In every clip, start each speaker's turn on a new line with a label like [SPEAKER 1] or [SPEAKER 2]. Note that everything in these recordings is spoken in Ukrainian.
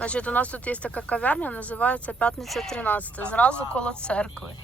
[SPEAKER 1] Значить, у нас тут є така кав'ярня, називається П'ятниця 13, зразу коло церкви.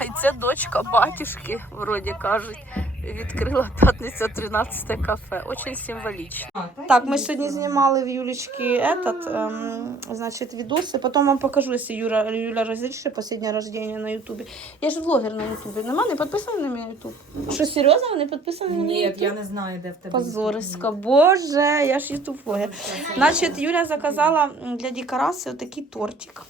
[SPEAKER 1] І це дочка батюшки, вроді кажуть, відкрила п'ятниця 13 кафе. Очень символічно. Так, ми сьогодні знімали в Юлічки этот, ем, значить, відоси. Потім вам покажу, якщо Юра, Юля розрішить останнє рождення на Ютубі. Я ж блогер на Ютубі. Нема, не підписаний на мій Ютуб. Що, серйозно, не підписаний на мій
[SPEAKER 2] Ні,
[SPEAKER 1] Ютуб?
[SPEAKER 2] я не знаю, де в тебе.
[SPEAKER 1] Позорисько. Боже, я ж ютуб блогер. Значит, Юля заказала для декорации вот такой тортик.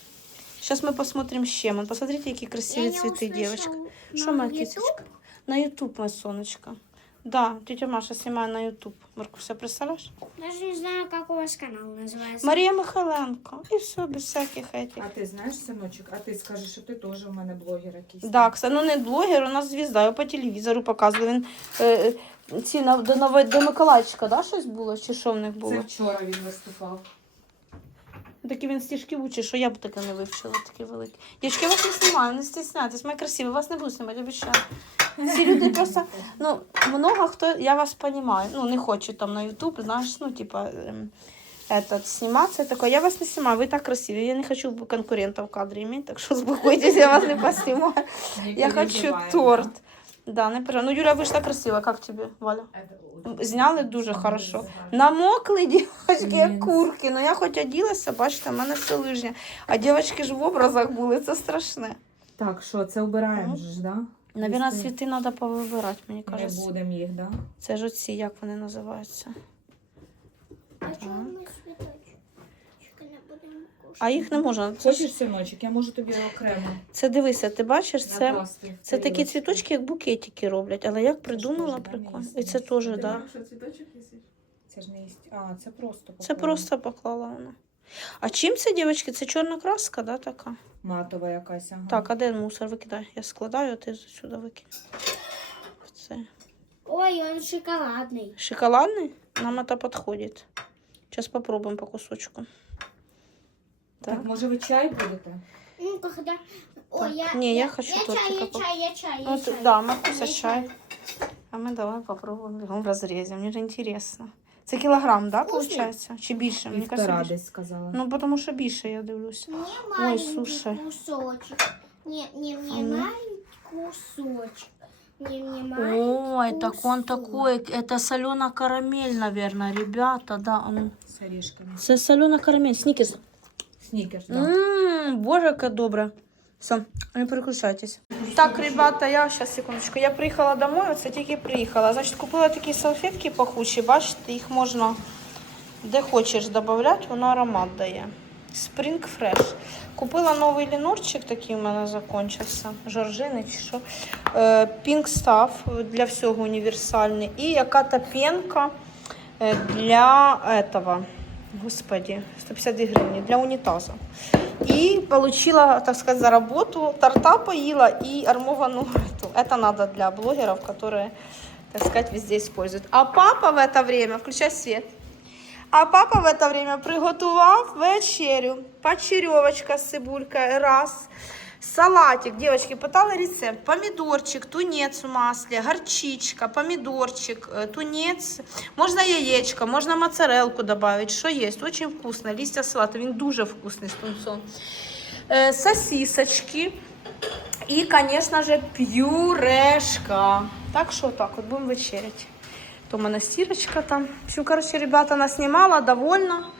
[SPEAKER 1] Сейчас мы посмотрим с чем он. Посмотрите, какие красивые цветы, девочка. Что, моя кисочка? На ютуб, моя солнышко. Да, тетя Маша снимает на ютуб. Маркуся, представляешь?
[SPEAKER 3] Даже не знаю, как у вас канал называется.
[SPEAKER 1] Мария Михайленко. И все, без всяких этих.
[SPEAKER 2] А ти знаєш, синочок, а ти скажеш, що ти теж у мене блогер якийсь.
[SPEAKER 1] Да, кстати, ну не блогер, у нас звізда, його по телевізору показували. Він е, е, ці на до, Ново- до Миколаївчика, да, щось було? Чи що в них було?
[SPEAKER 2] Це вчора він виступав.
[SPEAKER 1] Такі він стіжки учить, що я б таке не вивчила, такі великі. Дівчатки, я вас не знімаю, не стісняйтесь, ми красиві, вас не буду знімати, обіцяю. Ці люди просто, ну, много хто, я вас розумію, ну, не хочу там на YouTube, знаєш, ну, типа, ем, этот, сниматься, такое. Я вас не снимаю, вы так красиві. Я не хочу конкурента в кадрі иметь, так що успокойтесь, я вас не поснимаю. Я хочу торт. Да, не пере- Ну, Юля вийшла красиво, как тебе, Валя? Зняли дуже хорошо. Намокли дівчатки, як курки. Ну я хоч оділася, бачите, в мене все лижнє. А дівчатки ж в образах були, це страшне.
[SPEAKER 2] Так, що, це вбираємо
[SPEAKER 1] Мгм.
[SPEAKER 2] ж, да?
[SPEAKER 1] Навірно,
[SPEAKER 2] Їсти
[SPEAKER 1] цвіти треба повибирати, мені
[SPEAKER 2] Не будемо їх, да?
[SPEAKER 1] Це ж оці, як вони називаються.
[SPEAKER 3] А не будем кушать?
[SPEAKER 1] А їх не можна. Це, ж-
[SPEAKER 2] Хочеш, синочок, я можу тобі окремо.
[SPEAKER 1] це дивися, ти бачиш, це,
[SPEAKER 2] накласти.
[SPEAKER 1] це такі цвіточки, як букетики роблять, але як придумала,
[SPEAKER 2] теж, да,
[SPEAKER 1] прикольно. І це теж, так. Да.
[SPEAKER 2] Це ж не їсть. А, це просто.
[SPEAKER 1] Це
[SPEAKER 2] поклала.
[SPEAKER 1] просто поклала вона. А чим це, дівчатки? Це чорна краска, да, така?
[SPEAKER 2] Матова якась, ага.
[SPEAKER 1] Так, а де мусор викидай? Я складаю, а ти сюди викинь. Це
[SPEAKER 3] Ой, он шоколадный.
[SPEAKER 1] шоколадний? Нам это підходить. Зараз попробуємо по кусочку.
[SPEAKER 2] Так,
[SPEAKER 1] Так.
[SPEAKER 2] може ви чай будете?
[SPEAKER 3] Ну, когда... Ой,
[SPEAKER 1] Так,
[SPEAKER 3] я,
[SPEAKER 1] не, я
[SPEAKER 3] я,
[SPEAKER 1] хочу
[SPEAKER 3] я
[SPEAKER 1] тортик
[SPEAKER 3] чай, я
[SPEAKER 1] какой.
[SPEAKER 3] чай, я чай, я
[SPEAKER 1] Ну,
[SPEAKER 3] чай.
[SPEAKER 1] ты- да, Маркуса
[SPEAKER 3] Я
[SPEAKER 1] чай. А ми давай попробуємо його в розрізі. Мені ж інтересно. Це кілограм, да,
[SPEAKER 3] Вкусний.
[SPEAKER 1] виходить? Чи більше? Мені
[SPEAKER 2] Півтора
[SPEAKER 1] кажется, більше.
[SPEAKER 2] десь сказала.
[SPEAKER 1] Ну, тому що більше, я дивлюся.
[SPEAKER 3] Мне
[SPEAKER 1] Ой,
[SPEAKER 3] маленький
[SPEAKER 1] слушай.
[SPEAKER 3] кусочек. Не, не, мне
[SPEAKER 1] А ну.
[SPEAKER 3] маленький кусочек. Не, мне маленький
[SPEAKER 1] Ой, так он
[SPEAKER 3] кусочек.
[SPEAKER 1] такой, это солена карамель, наверное, ребята, да. он-
[SPEAKER 2] З орішками.
[SPEAKER 1] Це солена карамель, снікерс.
[SPEAKER 2] Снікерс, да.
[SPEAKER 1] Ммм, боже, яке добре. Все, не переключайтесь. Так, ребята, я сейчас секундочку. Я приїхала домой, оце тільки приїхала. Значить, купила такі салфетки пахучі, бачите, їх можна де хочеш додати, воно аромат дає. Spring Fresh. Купила новий лінорчик, такий у мене закінчився. Жоржини чи що. Е, Pink Stuff для всього універсальний. І яка-то пенка е, для этого Господи, 152 гривні для унітазу. И получила, так сказать, за работу, торта поила и армованную эту. Это надо для блогеров, которые, так сказать, везде используют. А папа в это время, включай свет, а папа в это время приготував вечерю. Почеревочка з цибулькою, раз. Салатик, девочки, питали рецепт. Помидорчик, тунец в масле, горчичка, помидорчик, э, тунец. Можно яєчко, можно моцарелку добавить, что есть. Очень вкусно. Листья салата, він дуже вкусний з тунцом. Э, сосисочки. И, конечно же, пюрешка. Так что так, вот будем вечерять. То у мене стирочка там. В общем, короче, ребята наснимала, довольна.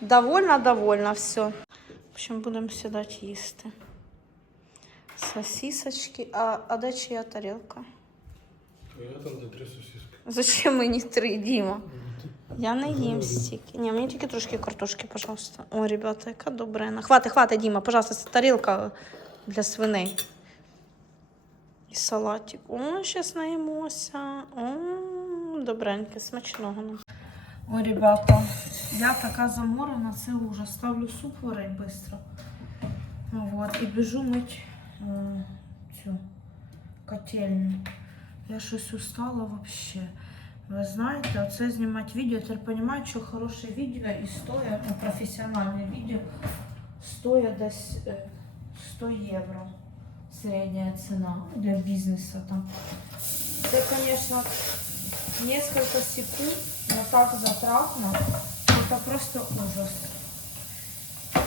[SPEAKER 1] Довольна, довольна, все. В общем, будемо сідати їсти. Сосисочки. А, а де чия тарілка?
[SPEAKER 4] Я там де три сосиски.
[SPEAKER 1] Зачем мені три, Діма? Я не їм стільки. Ні, мені тільки трошки картошки, пожалуйста. О, ребята, яка добрена. Хвати, хвати, Діма, пожалуйста, це тарілка для свиней. І салатик. О, зараз наїмося. О, добреньке, смачного нам. О, ребята, я така заморена, це ужас. Ставлю суп варить швидко. Вот, і біжу мить цю котельню. Я щось устала вообще. Ви знаєте, оце знімати відео, я тепер розумію, що хороше відео і стоїть, ну, професіональне відео стоїть десь е, 100 євро. Середня ціна для бізнесу там. Це, звісно, несколько секунд, но так затратно. Это просто ужас.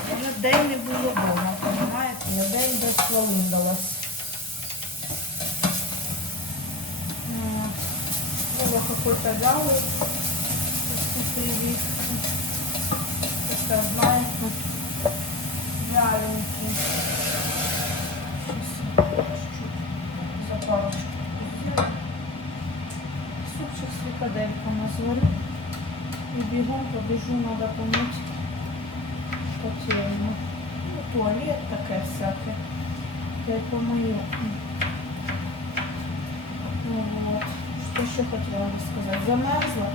[SPEAKER 1] вже день не було вдома, розумієте? Я день без свалиндалась. Вова какой-то вялый. Это, знаете, вяленький. Сейчас за парочку сделаю. Супчик с фрикадельками сварю. И бегом побежу, надо помыть котельну. Ну, туалет таке всяке. Я й помою. Ну, вот. Что еще хотела рассказать? Замерзла.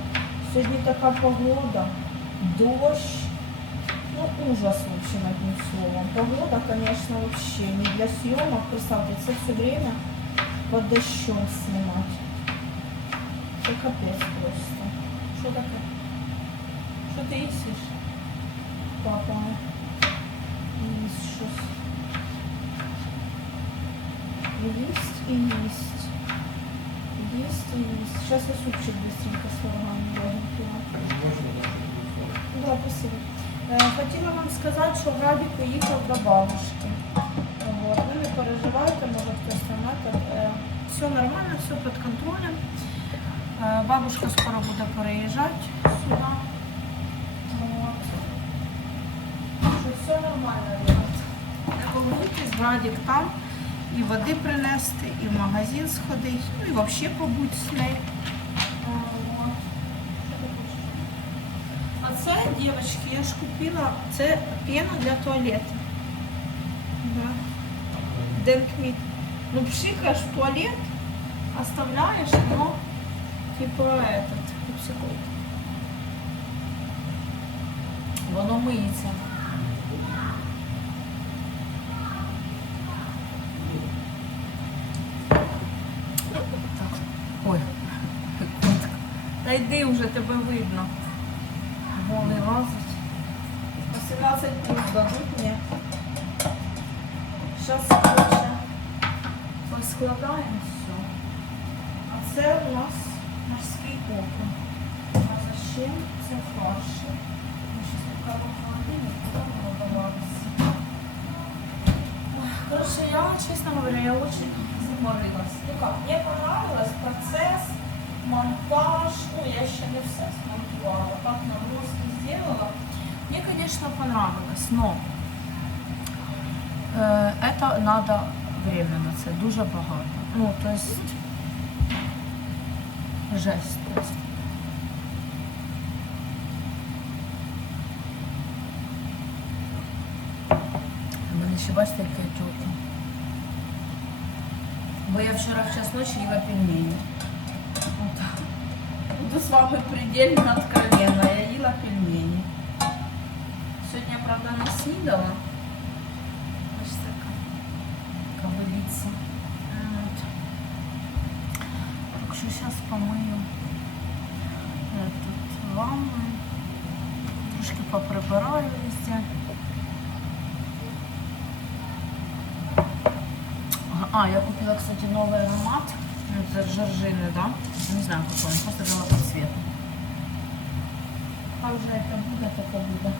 [SPEAKER 1] Сегодня такая погода. Дождь. Ну, ужас, в общем, одним словом. Погода, конечно, вообще не для съемок. Представьте, это все время под дождем снимать. Это капец просто. Что такое? Что ты ищешь? Папа. Есть щось. Есть и есть. Есть и есть. Сейчас я супчик быстренько сварганю. Да, спасибо. Е, Хотіла вам сказати, що Габі поїхав до бабушки. Вот. Ви не переживайте, може хтось там. Е, Все нормально, все під контролем. Е, Бабушка скоро буде переїжджати сюди. Вот. Що все нормально, ребят. Не волнуйтесь, там. І води принести, і в магазин сходити, ну і взагалі побудь з нею. А це, дівчатки, я ж купила, це пена для туалету. Да. Денкміт. Ну, пшикаешь в туалет, оставляешь, но типа этот, пепсикол. Воно миється. Так. Ой, котик. Та йди вже, тебе видно. Голий лазить. 18 плюс дадуть мені. Зараз, коротше, поскладаємо все. А це у нас морський окунь. А зачем це фарші? Ми щось така в холодильник, будемо додаватися. Короче, я, честно говоря, я очень заморилась. Ну как, мне понравилось процесс, монтаж. Ну, я еще не все смонтировала. Как нагрузки сделала. Мне, конечно, понравилось, но э, это надо время на це дуже багато. Ну, то есть жесть просто. У мене ще бачите, яке тьоті. Бо я вчора в час ночі їла пельмені. Отак. Буду з вами предельно откровенна. Я їла пельмені. Сьогодні, я, правда, не снідала. Ось така. Каваліця. От. Так що зараз помию этот ванну. Трошки поприбираю везде. Ага, А, я купила, кстати, новый аромат. Ну, Это жоржины, да? Не знаю, какой он, просто дала по цвету. А вже це буде, таке буде.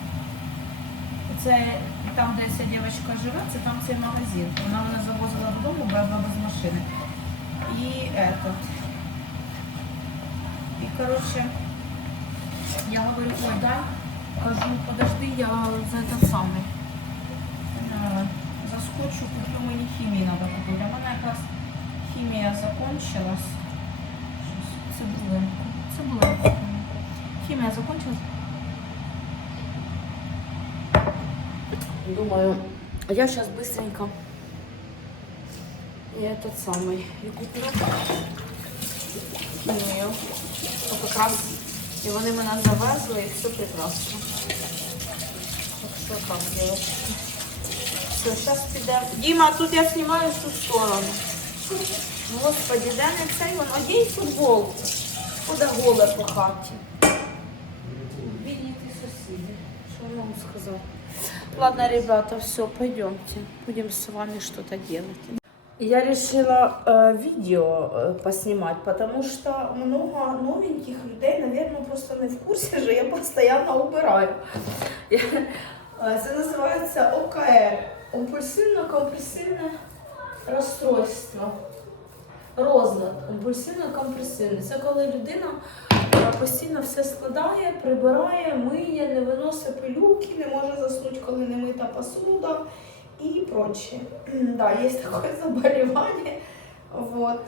[SPEAKER 1] Це там, де ця дівчинка живе, це там цей магазин. Вона мене завозила додому, бо я була без машини. І этот. І, коротше, я говорю, ой, дай, кажу, подожди, я за этот самий. Е, Заскочу, куплю мені хімії треба купити. А в мене якраз хімія закончилась. Щось, Цибулинку. Цибулинку. Хімія закончилась. Думаю, я сейчас быстренько и этот самый и куплю хімію. То как раз і вони мене завезли і все прекрасно. Так що так, девочки. Все, сейчас підемо. Діма, тут я знімаю всю сторону. Господи, де не цей вон одінь футболку. Куди голе по хаті. Бідні ти сусіди. Що я вам сказати? Ладно, ребята, все, пойдемте. Будем с вами что-то делать. Я решила э, видео э, поснимать, потому что много новеньких людей, наверное, просто не в курсе же, я постоянно убираю. Я- Е, Це називається ОКР. Компульсивно-компульсивне розстройство. Розлад. Компульсивно-компульсивне. Це коли людина е, постійно все складає, прибирає, миє, не виносить пилюки, не може заснути, коли не мита посуда і прочее. Да, є таке заболівання. Вот.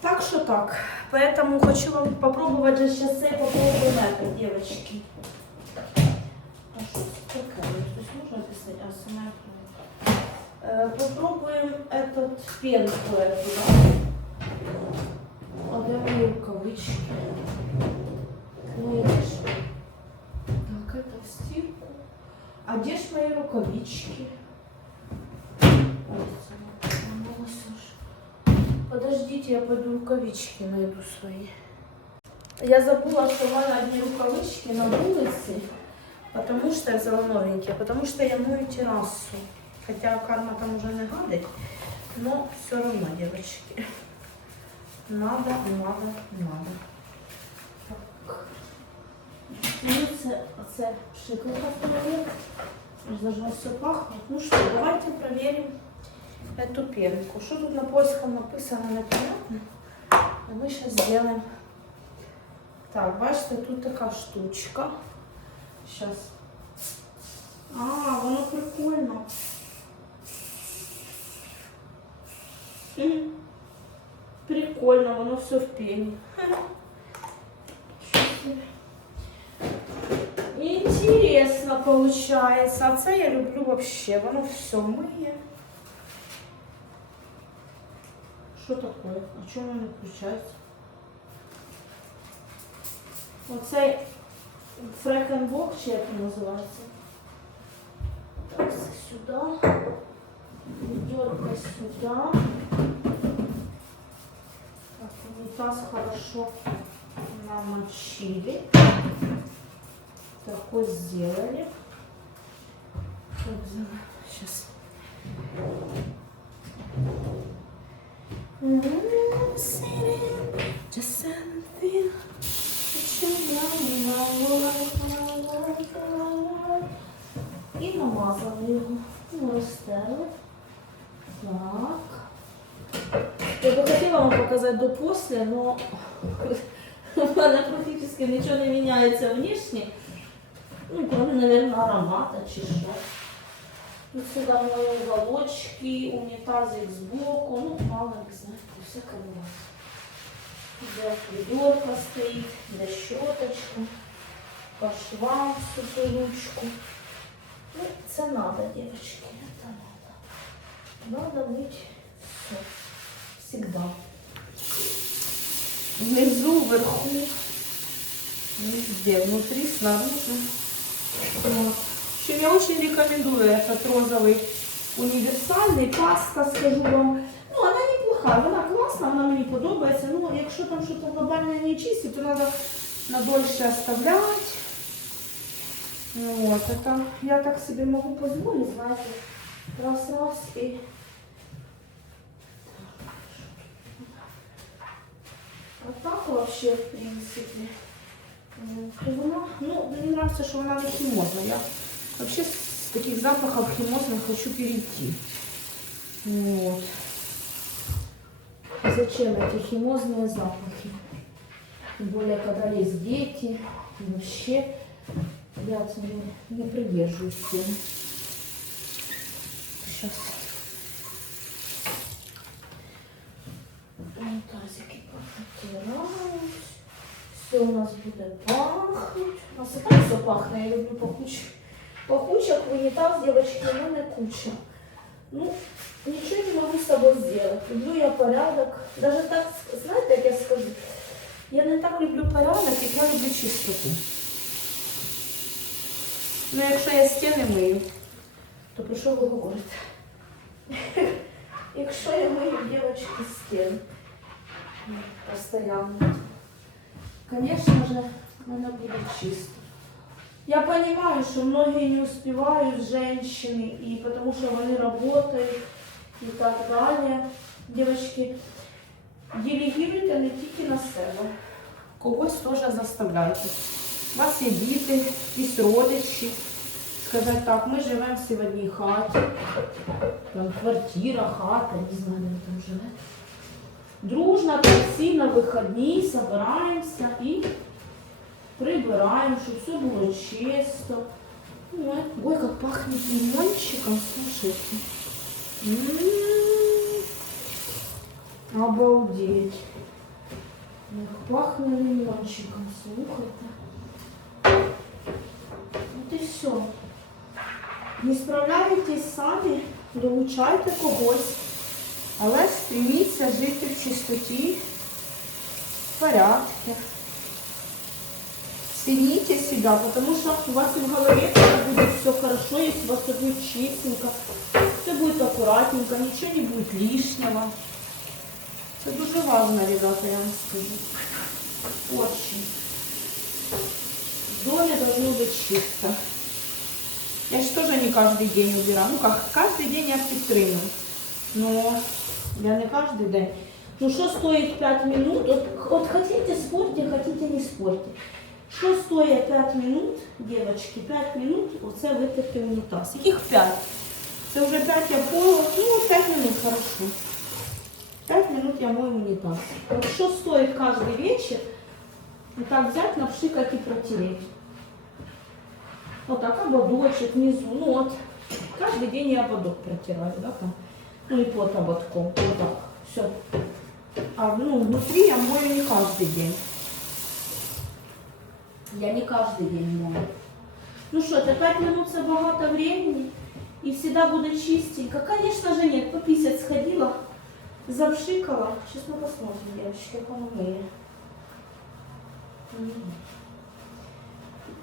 [SPEAKER 1] Так что так. Поэтому хочу вам попробовать же сейчас цей попробуем это, девочки. А что это такое? То есть можно писать? А, сама э, Э, попробуем этот фен кое-куда. Одернем кавычки. Ну. Так, это в стирку. А Одежь мои рукавички. Подождите, я пойду рукавички найду свои. Я забыла, что в мене одні рукавички на улице, потому что я взяла новенькі, тому що я мою террасу. Хотя карма там уже не гадить, но все равно, девочки. Надо, надо, надо. Так. Ну, це, це пшикалка. Должно все пахнуть. Ну что, давайте проверим эту пенку. Что тут на польском написано, непонятно. А мы сейчас сделаем. Так, бачите, тут така штучка. Сейчас. А, воно прикольно. М, Прикольно, воно все в пені. Интересно получается. А це я люблю вообще. Воно все миє. Що таке? А чому воно не включається? Оцей фрекенбок, чи як він називається? Так, це сюди. Ведерко сюда. Унитаз хорошо намочили. Такой сделали. Сейчас. Just something до після, но у мене практично нічого не міняється внешне. Ну, кроме, наверное, аромата чи. Тут сюди мої уголочки, унітазик збоку, ну, мало не знаєте, всяке буває. Де ведерко стоїть, де щоточка, по швам всю ручку. Ну, це надо, девочки, это надо. Надо мыть все. Всегда Внизу, вверху, везде, внутри, снаружи. Вот. В общем, я очень рекомендую этот розовый универсальный паста, скажу вам. Ну, она неплохая, вона класна, вона мені подобається. Ну, якщо там щось глобальне не чистить, то треба надольше оставлять. Ну, Вот, это я так себе могу позволить, знаете, раз-раз и... А так вообще, в принципе, м, вона, ну, мне нравится, что она не химозная. Я вообще с таких запахов химозных хочу перейти. Вот. Зачем эти химозные запахи? Тем более, когда есть дети, и вообще я не, не придерживаюсь. Сейчас. Все у нас будет пахнуть. У нас и так все пахнет. Я люблю пахуче. Пахучек в унитаз, девочки, у меня куча. Ну, ничего не могу с собой сделать. Люблю я порядок. Даже так, знаете, як я скажу, я не так люблю порядок, як я люблю чистоту. Ну, якщо я стіни мию, то про що ви говорите? Якщо я мию, дівчатки, стіни постоянно, конечно же, в мене буде чисто. Я понимаю, что многие не успевают, женщины, и потому что они работают и так далее. Девочки, делегируйте не тільки на себе. Когось теж заставляйте. У вас є діти, якісь родичі. Сказати так, ми живемо всі в одній хаті. Там квартира, хата, не знаю, де там живете. Дружно, так всі на вихідні збираємося і прибираємо, щоб все було чисто. Ой, как пахнет лимончиком, слушайте. Обалдеть. Як пахне лимончиком, слухайте. От і все. Не справляєтесь самі, долучайте когось, але стреміться жити в чистоті, в порядке. Цените себя, потому что у вас и в голове тогда будет все хорошо, если у вас все будет чистенько, все будет аккуратненько, ничего не будет лишнего. Это дуже важно, ребята, я вам скажу. Очень. В доме должно быть чисто. Я же тоже не каждый день убираю. Ну как, каждый день я підтримую. Но я не каждый день. Ну что стоит 5 минут? Вот, вот хотите спорьте, хотите не спорьте. Що стоїть 5 минут, дівчатки, 5 минут, оце витерти унітаз. Яких 5? Це вже 5 я поїла, ну 5 минут хорошо. 5 минут я мою унітаз. От що стоїть кожен вечір, вот так взять, напшикать и протереть. Вот так, ободочек внизу, ну вот. Каждый день я ободок протираю, да, там. Ну и под ободком, вот так, все. А ну, внутри я мою не каждый день. Я не каждый день мою. Ну что, это 5 минут це багато времени и всегда буде чистенько. Конечно же нет, пописать сходила, запшикала. Сейчас мы посмотрим, девочки, как мыє. М.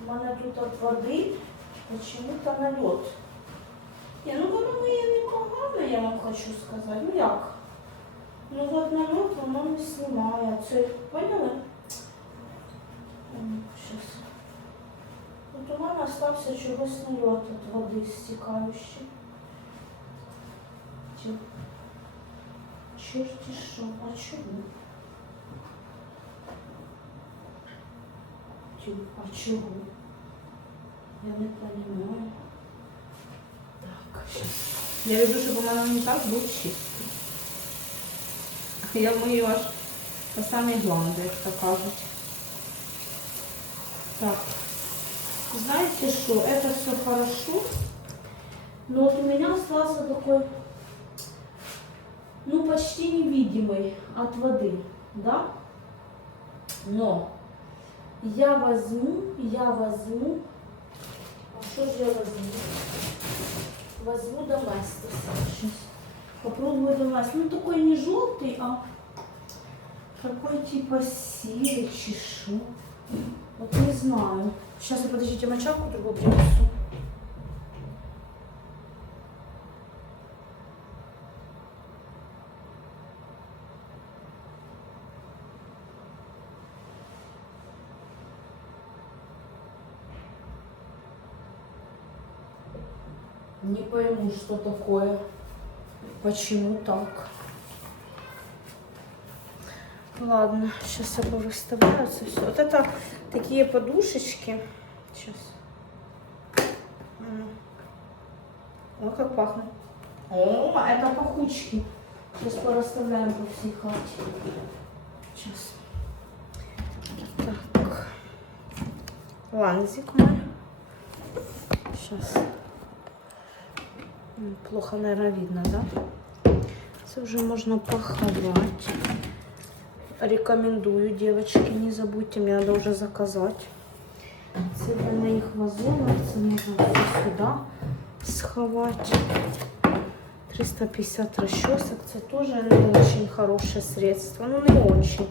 [SPEAKER 1] У мене тут от води почему-то налет. Не, ну воно миє непогано, я вам хочу сказати. Ну як? Ну от налет воно не знімає. Це, поняли? Сейчас. От у мене остався чогось нальот від води стікаючий. Чи... Чорті що, а чому? Тю, а чого? Я не розумію. Так. Я веду, щоб у мене унітаз був чистий. Я мию аж по самій гланди, як то. Так, знаете что, это все хорошо, но вот у меня остался такой, ну, почти невидимый от воды, да? Но я возьму, я возьму, а что же я возьму? Возьму доместос сейчас. Попробую доместос. Ну, такой не желтый, а такой типа сирый, чешу. Вот не знаю. Сейчас я подождите мочалку другую принесу. Пойму, что такое. Почему так? Ладно, сейчас я повыставляю это все. Вот это такие подушечки. Сейчас. Ой, как пахнет. О, это пахучки. Сейчас порасставляем по всей хате. Сейчас. Так. Ланзик мой. Сейчас. Плохо, наверное, видно, да? Це вже можна поховать. Рекомендую, девочки, не забудьте, мне надо уже заказать. Це для моїх вазонок, це можна сюди сховати. 350 расчесок, це тоже не очень хорошее средство. Ну, не очень.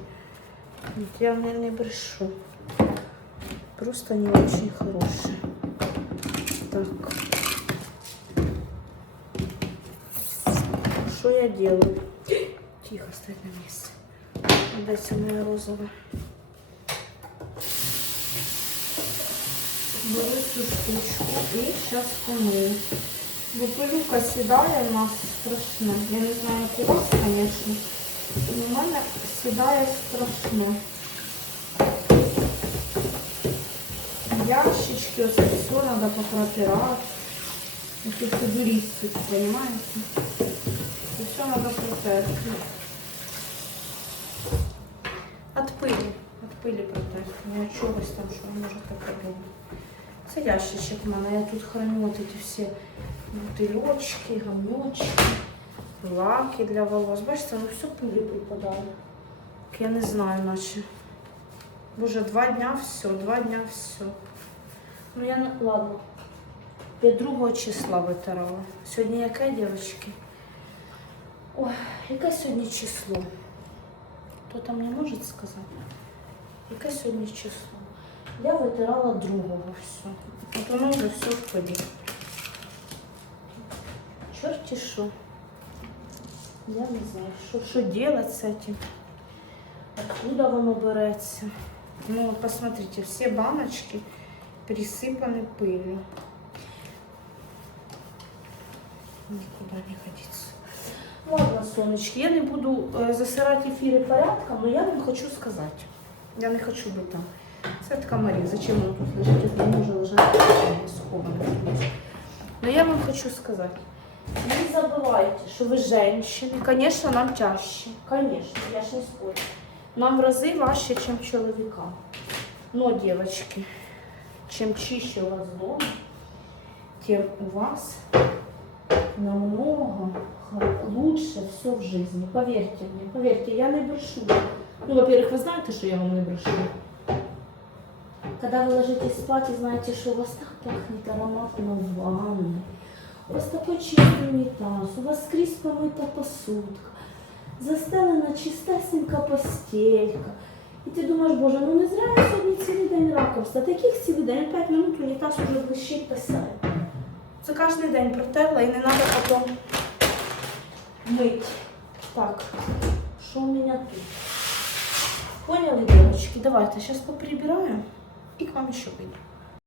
[SPEAKER 1] Я не, не брешу. Просто не очень хорошее. Так. Что я делаю? Тихо, стоять на месте. Дайте моє розове. Беру цю штучку і зараз помию. Бо пилюка сідає у нас страшно. Я не знаю, як у вас, звісно. У мене сідає страшно. Все, все надо попротирать. Тут фигуристик, понимаете? Все надо протереть. От пилі. От пилі протерти. Не от чогось там, що ви можете подумати. Це ящичок в мене. Я тут храню ці всі бутильочки, гамнючки, лаки для волос. Бачите, ну все пилі припадає. Так Я не знаю, наче. Боже, два дня все, два дня все. Ну я не. Ладно. Я 2 числа витирала. Сьогодні яке, дівчатки? Ой, яке сьогодні число? Хто там не може сказати? Яке сьогодні число? Я витирала другого все. От воно вже все в пилі. Чорті що. Я не знаю, що, що делать з этим. Откуда воно береться? Ну, вот посмотрите, все баночки присыпаны пылью. Никуда не годится. Ладно, сонечки, я не буду е, засирати ефіри порядком, но я вам хочу сказати. Я не хочу бути там. Це така Марія, зачем воно тут лежить? Воно може лежати сховане. Но я вам хочу сказати. Не забывайте, что вы женщины. Конечно, нам тяжче. Конечно, я ж не спорю. Нам в рази важче, чем чоловікам. Но, девочки, чем чище у вас дома, тем у вас намного хо- лучше все в жизни. Поверьте мне, поверьте, я не брешу. Ну, во-первых, вы знаете, что я вам не брешу. Когда вы ложитесь спать и знаете, что у вас так пахнет ароматно в ванной, у вас такой чистый унитаз, у вас скрізь помита посудка, застелена чистесенька постелька. І ти думаєш, боже, ну не зря я сьогодні цілий день раком стати. Яких цілий день? 5 минут унітаз уже блищить та сяє. Це кожен день протерла і не треба потім мить. Так, що у мене тут? Поняли, девочки? Давайте, зараз поприбираю і к вам ще вийду.